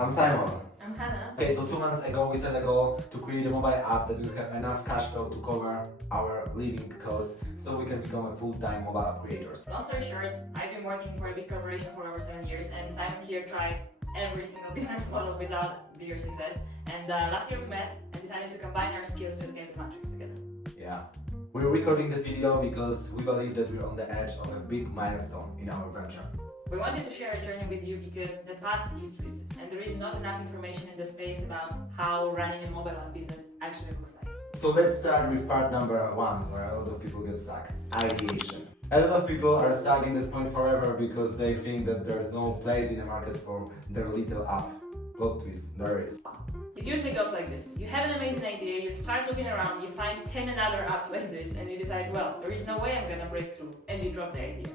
I'm Simon. I'm Hannah. Okay, so 2 months ago we set a goal to create a mobile app that will have enough cash flow to cover our living costs so we can become a full-time mobile app creators. Long story short, I've been working for a big corporation for over 7 years, and Simon here tried every single business model without bigger success. And last year we met and decided to combine our skills to escape the matrix together. Yeah. We're recording this video because we believe that we're on the edge of a big milestone in our venture. We wanted to share our journey with you because the path is twisted and there is not enough information in the space about how running a mobile app business actually looks like. So let's start with part number 1, where a lot of people get stuck. Ideation. A lot of people are stuck in this point forever because they think that there's no place in the market for their little app. Plot twist, there is. It usually goes like this. You have an amazing idea, you start looking around, you find 10 other apps like this, and you decide, well, there is no way I'm gonna break through, and you drop the idea.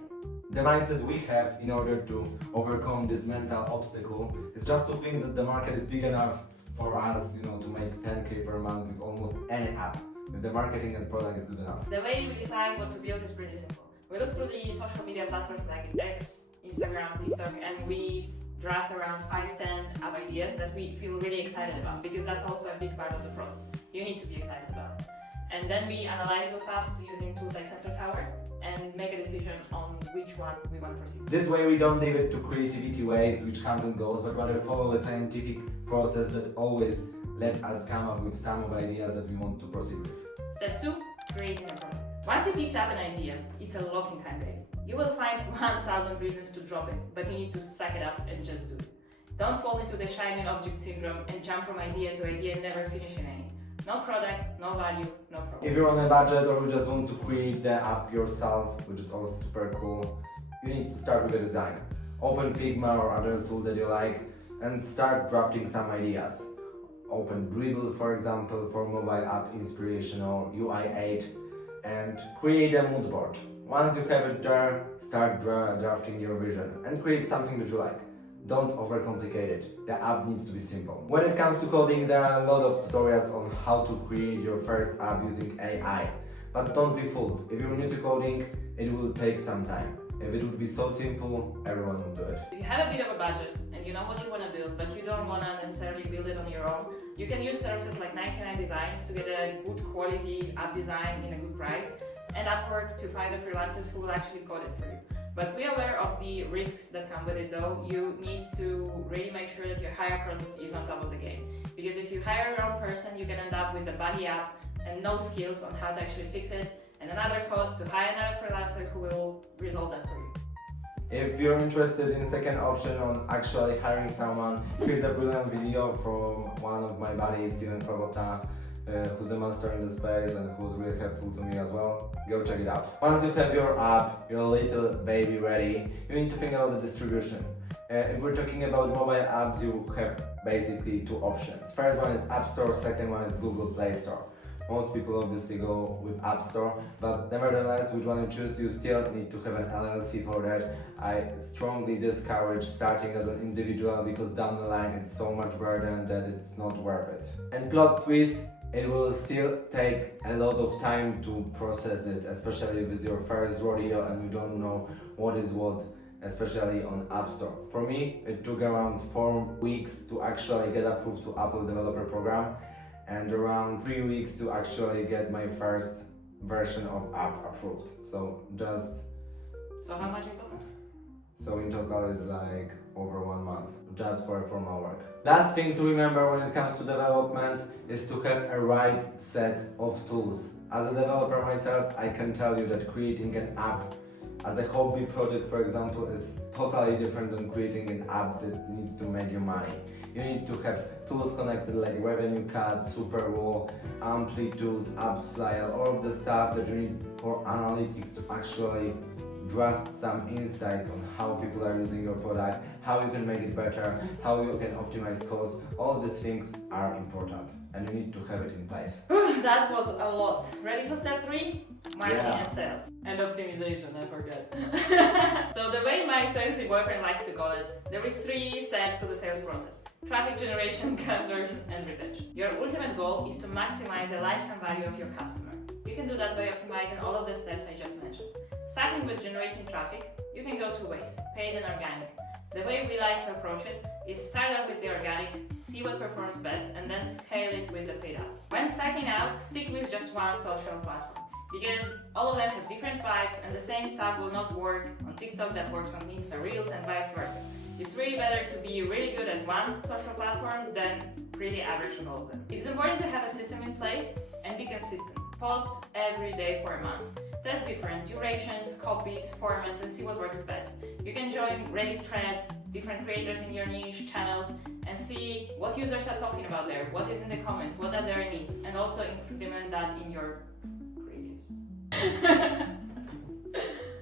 The mindset we have in order to overcome this mental obstacle is just to think that the market is big enough for us, to make 10k per month with almost any app, if the marketing and product is good enough. The way we decide what to build is pretty simple. We look through the social media platforms like X, Instagram, TikTok, and we draft around 5-10 app ideas that we feel really excited about, because that's also a big part of the process. You need to be excited about it. And then we analyze those apps using tools like Sensor Tower and make a decision on which one we want to proceed. This way we don't leave it to creativity waves which comes and goes, but rather follow a scientific process that always let us come up with some of ideas that we want to proceed with. Step 2, creating a product. Once you picked up an idea, it's a locking time, baby. You will find 1,000 reasons to drop it, but you need to suck it up and just do it. Don't fall into the shiny object syndrome and jump from idea to idea and never finishing any. No product, no value, no problem. If you're on a budget or you just want to create the app yourself, which is also super cool, you need to start with the design. Open Figma or other tool that you like and start drafting some ideas. Open Dribble, for example, for mobile app inspiration, or UI8, and create a mood board. Once you have it there, start drafting your vision and create something that you like. Don't overcomplicate it. The app needs to be simple. When it comes to coding, there are a lot of tutorials on how to create your first app using AI. But don't be fooled. If you're new to coding, it will take some time. If it would be so simple, everyone would do it. If you have a bit of a budget and you know what you want to build, but you don't want to necessarily build it on your own, you can use services like 99 Designs to get a good quality app design in a good price, and Upwork to find the freelancers who will actually code it for you. But be aware of the risks that come with it though. You need to really make sure that your hire process is on top of the game. Because if you hire your own person, you can end up with a buggy app and no skills on how to actually fix it, and another cost to hire another freelancer who will resolve that for you. If you're interested in second option on actually hiring someone, here's a brilliant video from one of my buddies, Steven Pravota, who's a master in the space and who's really helpful to me as well. Go check it out. Once you have your app, your little baby ready, you need to think about the distribution. If we're talking about mobile apps, you have basically 2 options. First one is App Store, second one is Google Play Store. Most people obviously go with App Store, but nevertheless, which one you choose, you still need to have an LLC for that. I strongly discourage starting as an individual because down the line it's so much burden that it's not worth it. And plot twist, it will still take a lot of time to process it, especially if it's your first rodeo and you don't know what is what, especially on App Store. For me, it took around 4 weeks to actually get approved to Apple Developer Program, and around 3 weeks to actually get my first version of app approved. So how much in total? So in total it's like over 1 month, just for formal work. Last thing to remember when it comes to development is to have a right set of tools. As a developer myself, I can tell you that creating an app as a hobby project, for example, is totally different than creating an app that needs to make you money. You need to have tools connected like Revenue Cut, Superwall, Amplitude, AppSlyle, all of the stuff that you need for analytics to actually draft some insights on how people are using your product, how you can make it better, how you can optimize costs. All of these things are important and you need to have it in place. That was a lot. Ready for step 3? Marketing and sales. And optimization, I forgot. So the way my salesy boyfriend likes to call it, there is 3 steps to the sales process. Traffic generation, conversion, and retention. Your ultimate goal is to maximize the lifetime value of your customer. You can do that by optimizing all of the steps I just mentioned. Starting with generating traffic, you can go 2 ways, paid and organic. The way we we like to approach it is start out with the organic, see what performs best, and then scale it with the paid ads. When starting out, stick with just one social platform, because all of them have different vibes and the same stuff will not work on TikTok that works on Insta Reels and vice versa. It's really better to be really good at one social platform than pretty average on all of them. It's important to have a system in place and be consistent. Post every day for a month. Test different durations, copies, formats, and see what works best. You can join Reddit threads, different creators in your niche channels, and see what users are talking about there, what is in the comments, what are their needs, and also implement that in your creatives.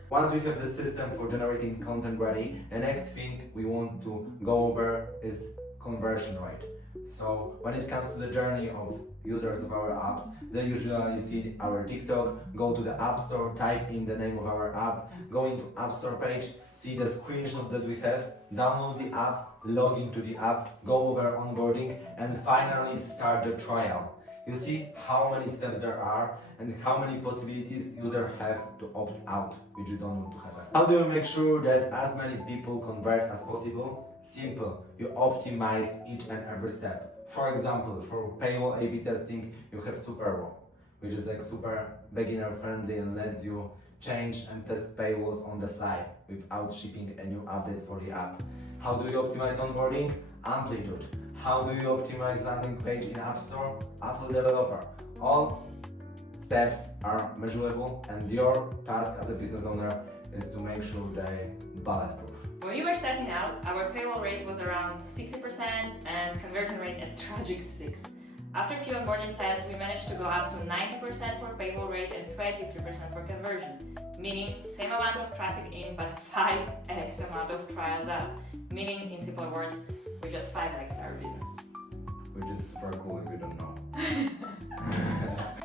Once we have the system for generating content ready, the next thing we want to go over is conversion rate. So when it comes to the journey of users of our apps, they usually see our TikTok, go to the App Store, type in the name of our app, go into App Store page, see the screenshot that we have, download the app, log into the app, go over onboarding, and finally start the trial. You see how many steps there are and how many possibilities users have to opt out, which you don't want to happen. How do you make sure that as many people convert as possible? Simple, you optimize each and every step. For example, for paywall A/B testing, you have Superwall, which is like super beginner friendly and lets you change and test paywalls on the fly without shipping any new updates for the app. How do you optimize onboarding? Amplitude. How do you optimize landing page in App Store? Apple Developer. All steps are measurable and your task as a business owner is to make sure they bulletproof. When we were starting out, our paywall rate was around 60% and conversion rate at tragic 6%. After a few onboarding tests, we managed to go up to 90% for paywall rate and 23% for conversion, meaning same amount of traffic in but 5x amount of trials out, meaning in simple words, we just 5x our business. Which is super cool if you don't know.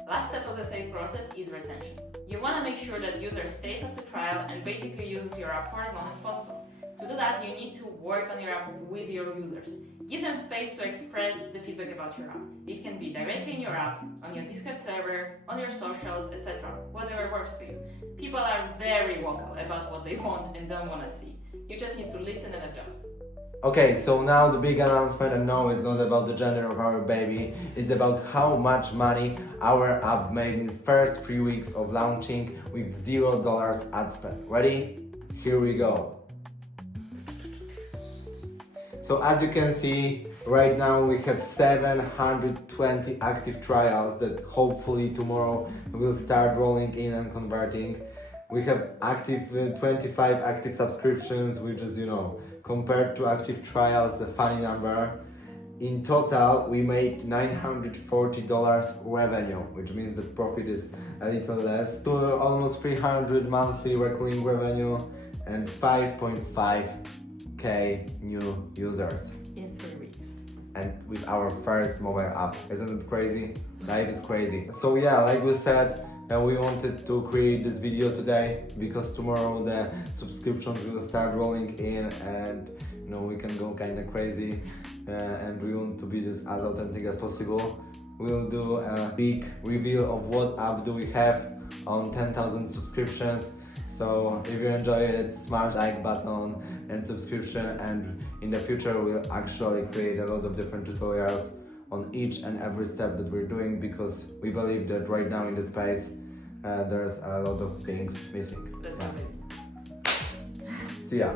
Last step of the same process is retention. You want to make sure that user stays after trial and basically uses your app for as long as possible. To do that, you need to work on your app with your users. Give them space to express the feedback about your app. It can be directly in your app, on your Discord server, on your socials, etc. Whatever works for you. People are very vocal about what they want and don't want to see. You just need to listen and adjust. Okay, so now the big announcement, and no, it's not about the gender of our baby, it's about how much money our app made in first 3 weeks of launching with $0 ad spend. Ready? Here we go. So as you can see, right now we have 720 active trials that hopefully tomorrow will start rolling in and converting. We have 25 active subscriptions, which is, compared to active trials, a funny number. In total, we made $940 revenue, which means that profit is a little less, to almost 300 monthly recurring revenue and 5.5k new users. In 3 weeks. And with our first mobile app. Isn't it crazy? Life is crazy. So yeah, like we said, we wanted to create this video today because tomorrow the subscriptions will start rolling in and we can go kind of crazy and we want to be this as authentic as possible. We'll do a big reveal of what app do we have on 10,000 subscriptions. So if you enjoy it, smash like button and subscription, and in the future we'll actually create a lot of different tutorials on each and every step that we're doing, because we believe that right now in the space there's a lot of things missing. Yeah. See ya.